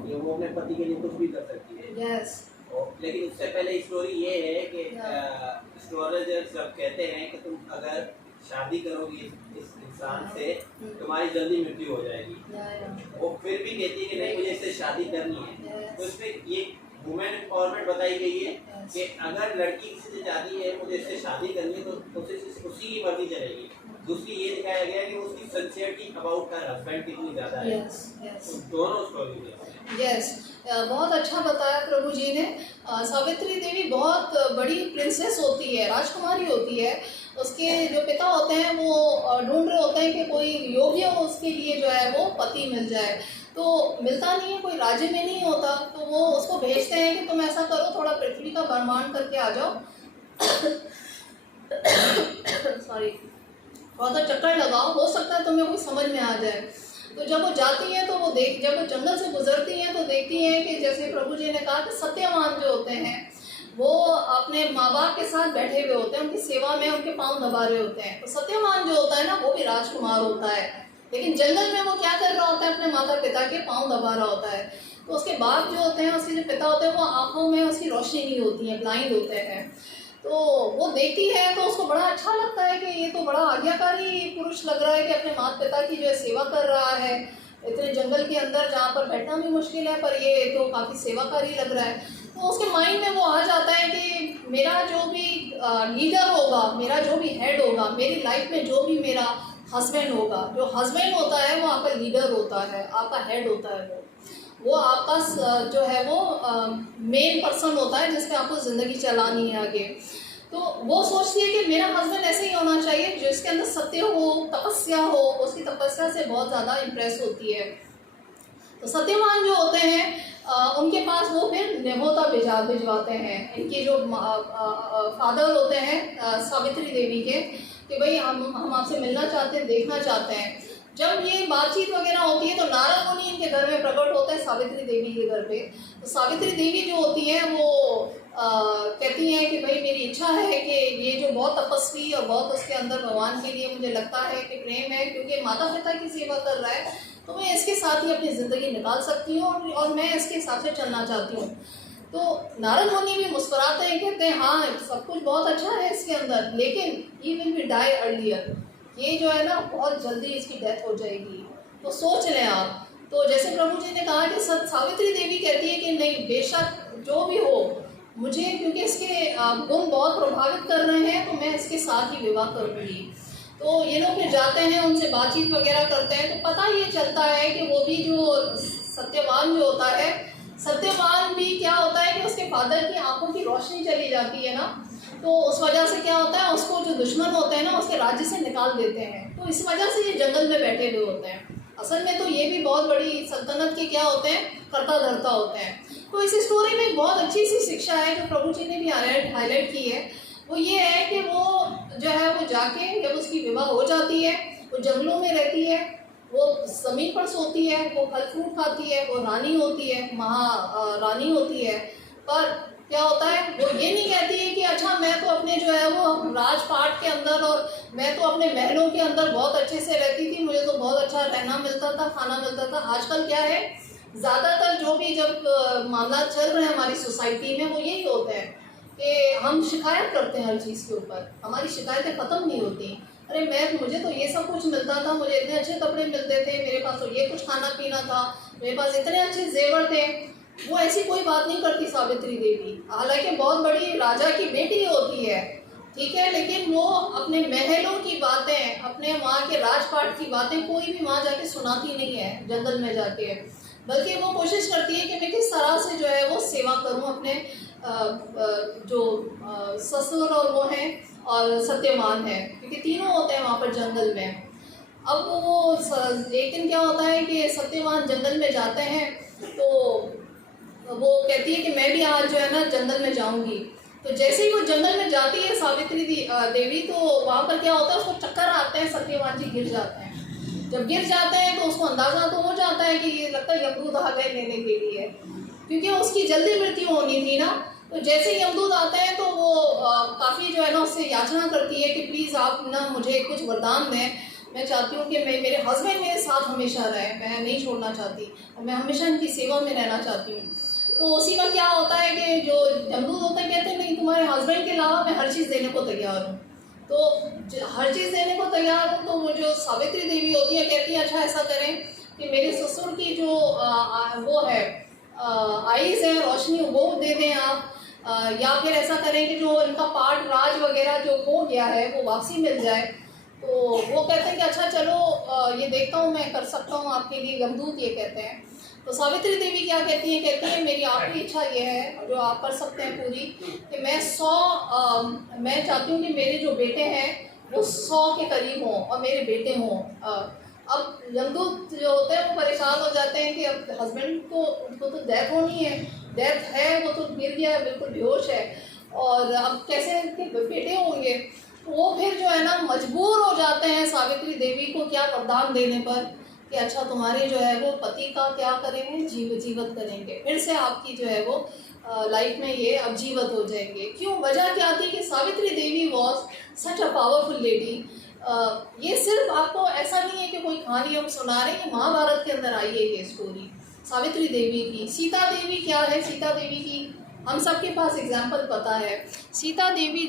सकती है, वो अपने पति के लिए कुछ भी कर सकती है। यस। लेकिन उससे पहले स्टोरी ये है कि एस्ट्रोलॉजर सब कहते हैं कि तुम अगर शादी करोगी इस इंसान से तुम्हारी जल्दी मृत्यु हो जाएगी। वो फिर भी कहती है कि नहीं, मुझे इससे शादी करनी है। तो इसमें ये वुमेन एम्पावरमेंट बताई गई है कि अगर लड़की किसी से चाहती है मुझे इससे शादी करनी है तो उसी की मर्जी चलेगी। दूसरी ये दिखाया गया कि उसकी सिंसियरिटी अबाउट हर हस्बैंड कितनी ज़्यादा है। तो दोनों स्टोरी में यस, बहुत अच्छा बताया प्रभु जी ने। सावित्री देवी बहुत बड़ी प्रिंसेस होती है, राजकुमारी होती है। उसके जो पिता होते हैं वो ढूंढ रहे होते हैं कि कोई योग्य उसके लिए जो है वो पति मिल जाए, तो मिलता नहीं है, कोई राज्य में नहीं होता। तो वो उसको भेजते हैं कि तुम ऐसा करो, थोड़ा पृथ्वी का भ्रमण करके आ जाओ। सॉरी, थोड़ा सा चक्कर लगाओ, हो सकता है तुम्हें कुछ समझ में आ जाए। तो जब वो जाती हैं तो जब वो जंगल से गुजरती हैं तो देखती हैं कि जैसे प्रभु जी ने कहा कि सत्यवान जो होते हैं वो अपने माँ बाप के साथ बैठे हुए होते हैं, उनकी सेवा में उनके पाँव दबा रहे होते हैं। तो सत्यवान जो होता है ना वो भी राजकुमार होता है, लेकिन जंगल में वो क्या कर रहा होता है, अपने माता पिता के पाँव दबा रहा होता है। तो उसके बाप जो होते हैं, उसके जो पिता होते हैं, वो आँखों में उसकी रोशनी नहीं होती है, ब्लाइंड होते हैं। तो वो देखती है तो उसको बड़ा अच्छा लगता है कि ये तो बड़ा आज्ञाकारी पुरुष लग रहा है कि अपने माता पिता की जो है सेवा कर रहा है इतने जंगल के अंदर जहाँ पर बैठना भी मुश्किल है, पर ये तो काफ़ी सेवाकारी लग रहा है। तो उसके माइंड में वो आ जाता है कि मेरा जो भी लीडर होगा, मेरा जो भी हेड होगा, मेरी लाइफ में जो भी मेरा हस्बैंड होगा, जो हस्बैंड होता है वो आपका लीडर होता है, आपका हेड होता है, वो आपका जो है वो मेन पर्सन होता है जिसपे आपको ज़िंदगी चलानी है आगे। तो वो सोचती है कि मेरा हस्बैंड ऐसे ही होना चाहिए, जिसके अंदर सत्य हो, तपस्या हो। उसकी तपस्या से बहुत ज़्यादा इम्प्रेस होती है। तो सत्यवान जो होते हैं उनके पास वो फिर न्योता भिजवाते हैं, इनके जो फादर होते हैं सावित्री देवी के, कि भाई हम आपसे मिलना चाहते हैं, देखना चाहते हैं। जब ये बातचीत वगैरह होती है तो नारद मुनि इनके घर में प्रकट होते हैं सावित्री देवी के घर पे। तो सावित्री देवी जो होती है वो कहती हैं कि भाई मेरी इच्छा है कि ये जो बहुत तपस्वी और बहुत उसके अंदर भगवान के लिए मुझे लगता है कि प्रेम है, क्योंकि माता पिता की सेवा कर रहा है, तो मैं इसके साथ ही अपनी ज़िंदगी निकाल सकती हूँ और मैं इसके हिसाब से चलना चाहती हूँ। तो नारद मुनि भी मुस्कुराते हैं, कहते हैं हाँ सब कुछ बहुत अच्छा है इसके अंदर, लेकिन he will be die earlier, ये जो है ना बहुत जल्दी इसकी डेथ हो जाएगी, तो सोच लें आप। तो जैसे प्रभु जी ने कहा कि सावित्री देवी कहती है कि नहीं, बेशक जो भी हो, मुझे क्योंकि इसके गुण बहुत प्रभावित कर रहे हैं तो मैं इसके साथ ही विवाह करूँगी। तो ये लोग फिर जाते हैं, उनसे बातचीत वगैरह करते हैं, तो पता ये चलता है कि वो भी जो सत्यवान जो होता है, सत्यवान भी क्या होता है कि उसके फादर की आंखों की रोशनी चली जाती है ना, तो उस वजह से क्या होता है, उसको जो दुश्मन होते हैं ना उसके राज्य से निकाल देते हैं। तो इस वजह से ये जंगल में बैठे हुए होते हैं। असल में तो ये भी बहुत बड़ी सल्तनत के क्या होते हैं, कर्ता धर्ता होते हैं। तो इस स्टोरी में एक बहुत अच्छी सी शिक्षा है जो प्रभु जी ने भी हाईलाइट की है। वो ये है कि वो जो है वो जाके जब उसकी विवाह हो जाती है, वो जंगलों में रहती है, वो ज़मीन पर सोती है, वो फल फ्रूट खाती है, वो रानी होती है, महारानी होती है। पर क्या होता है, वो ये नहीं कहती है कि अच्छा मैं तो अपने जो है वो राजपाट के अंदर और मैं तो अपने महलों के अंदर बहुत अच्छे से रहती थी, मुझे तो बहुत अच्छा रहना मिलता था, खाना मिलता था। आजकल क्या है, ज़्यादातर जो भी जब मामला चल रहे हैं हमारी सोसाइटी में, वो यही होते हैं कि हम शिकायत करते हैं हर चीज़ के ऊपर, हमारी शिकायतें ख़त्म नहीं होती। अरे मुझे तो ये सब कुछ मिलता था, मुझे इतने अच्छे कपड़े मिलते थे, मेरे पास तो ये कुछ खाना पीना था, मेरे पास इतने अच्छे जेवर थे। वो ऐसी कोई बात नहीं करती सावित्री देवी, हालांकि बहुत बड़ी राजा की बेटी होती है, ठीक है, लेकिन वो अपने महलों की बातें, अपने वहाँ के राजपाट की बातें कोई भी वहाँ जाके सुनाती नहीं है जंगल में जाके, बल्कि वो कोशिश करती है कि मैं किस तरह से जो है वो सेवा करूँ अपने जो ससुर और वो हैं और सत्यवान है, क्योंकि तीनों होते हैं वहाँ पर जंगल में। अब वो एक दिन क्या होता है कि सत्यवान जंगल में जाते हैं, तो वो कहती है कि मैं भी आज जो है ना जंगल में जाऊंगी। तो जैसे ही वो जंगल में जाती है सावित्री देवी, तो वहाँ पर क्या होता है, उसको चक्कर आते हैं, सत्यवान जी गिर जाते हैं। जब गिर जाते हैं तो उसको अंदाज़ा तो हो जाता है कि ये लगता है यमदूत आ गए लेने के लिए, क्योंकि उसकी जल्दी मृत्यु होनी थी ना। तो जैसे ही यमदूत आते हैं तो वो काफ़ी जो है ना उससे याचना करती है कि प्लीज़ आप ना मुझे कुछ वरदान दें। मैं चाहती हूँ कि मेरे हस्बैंड मेरे साथ हमेशा रहे, मैं नहीं छोड़ना चाहती, मैं हमेशा इनकी सेवा में रहना चाहती हूँ। तो उसी में क्या होता है कि जो यमदूत होते हैं कहते हैं नहीं, तुम्हारे हस्बैंड के अलावा मैं हर चीज़ देने को तैयार हूँ। तो हर चीज़ देने को तैयार हूँ। तो वो जो सावित्री देवी होती है कहती है अच्छा ऐसा करें कि मेरे ससुर की जो वो है आईज है, रोशनी, वो दे दें आप, या फिर ऐसा करें कि जो इनका पाठ राज वगैरह जो हो गया है वो वापसी मिल जाए। तो वो कहते हैं कि अच्छा चलो ये देखता हूँ, मैं कर सकता हूँ आपके लिए, यमदूत ये कहते हैं। तो सावित्री देवी क्या कहती है मेरी आखिरी इच्छा ये है जो आप कर सकते हैं पूरी, कि मैं चाहती हूँ कि मेरे जो बेटे हैं वो 100 के करीब हों और मेरे बेटे हों। अब यमदूत जो होते हैं वो परेशान हो जाते हैं कि अब हस्बैंड को, उनको तो डेथ होनी है, डेथ है, वो तो गिर गया है, बिल्कुल बेहोश है, और अब कैसे इनके बेटे होंगे। तो वो फिर जो है ना मजबूर हो जाते हैं सावित्री देवी को क्या वरदान देने पर कि अच्छा तुम्हारे जो है वो पति का क्या करेंगे, जीवित करेंगे, फिर से आपकी जो है वो लाइफ में ये अब जीवित हो जाएंगे। क्यों, वजह क्या थी कि Savitri Devi was such a powerful lady. ये सिर्फ आपको ऐसा नहीं है कि कोई कहानी हम सुना रहे हैं, महाभारत के अंदर आई है ये स्टोरी सावित्री देवी की। सीता देवी क्या है, सीता देवी की हम सबके पास एग्जाम्पल पता है। सीता देवी